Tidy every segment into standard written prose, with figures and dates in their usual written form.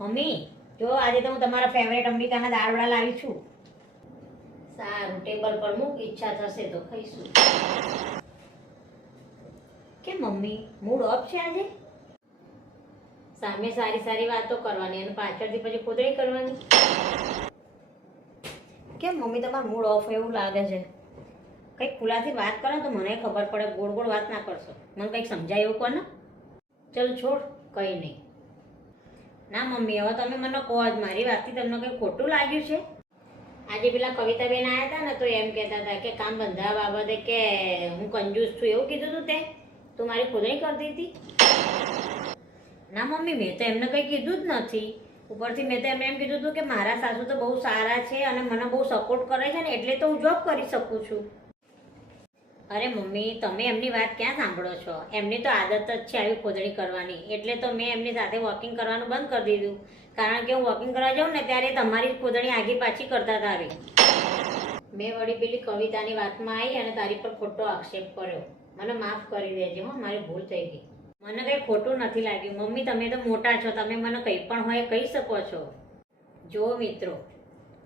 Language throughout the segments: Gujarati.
મમ્મી જો આજે તો હું તમારા ફેવરેટ અંબિકાના દાળવડા લાવી છું. સારું, ટેબલ પર મૂક, ઈચ્છા થશે તો ખાઈશું. કે મમ્મી મૂડ ઓફ છે આજે? સામે સારી સારી વાતો કરવાની અને પાછળથી પછી ખોદણી કરવાની. કેમ મમ્મી તમારું મૂડ ઓફ એવું લાગે છે? કંઈક ખુલ્લાથી વાત કરો તો મને ખબર પડે. ગોળ ગોળ વાત ના કરશો, મને કંઈક સમજાય એવું કોને. ચલ છોડ, કંઈ નહીં. ના મમ્મી, હવે તમે મને કહો જ, મારી વાતથી તમને કંઈ ખોટું લાગ્યું છે? આજે પેલા કવિતાબેન આવ્યા હતા ને તો એમ કહેતા હતા કે કામ ધંધા બાબતે કે હું કંજૂસ છું એવું કીધું હતું તે. તું મારી ખોદણી કરતી હતી? ના મમ્મી, મેં તો એમને કંઈ કીધું જ નથી. ઉપરથી મેં તો એમને એમ કીધું હતું કે મારા સાસુ તો બહુ સારા છે અને મને બહુ સપોર્ટ કરે છે ને એટલે તો હું જોબ કરી શકું છું. અરે મમ્મી, તમે એમની વાત ક્યાં સાંભળો છો? એમની તો આદત જ છે આવી ખોદણી કરવાની, એટલે તો મેં એમની સાથે વોકિંગ કરવાનું બંધ કરી દીધું. કારણ કે હું વોકિંગ કરવા જાઉં ને ત્યારે તમારી જ ખોદણી આગી પાછી કરતા હતા આવી. મેં વળી પેલી કવિતાની વાતમાં આવી અને તારી પર ખોટો આક્ષેપ કર્યો. મને માફ કરી દેજે હો, મારી ભૂલ થઈ ગઈ. મને કંઈ ખોટું નથી લાગ્યું. મમ્મી તમે તો મોટા છો, તમે મને કંઈ પણ હોય કહી શકો છો. જો મિત્રો,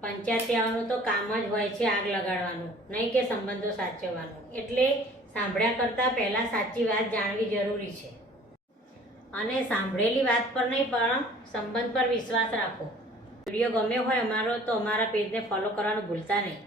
પંચાયત સેવાનું તો કામ જ હોય છે આગ લગાડવાનું, નહીં કે સંબંધો સાચવવાનું. એટલે સાંભળ્યા કરતાં પહેલાં સાચી વાત જાણવી જરૂરી છે. અને સાંભળેલી વાત પર નહીં પણ સંબંધ પર વિશ્વાસ રાખો. વિડીયો ગમ્યો હોય અમારો તો અમારા પેજને ફોલો કરવાનું ભૂલતા નહીં.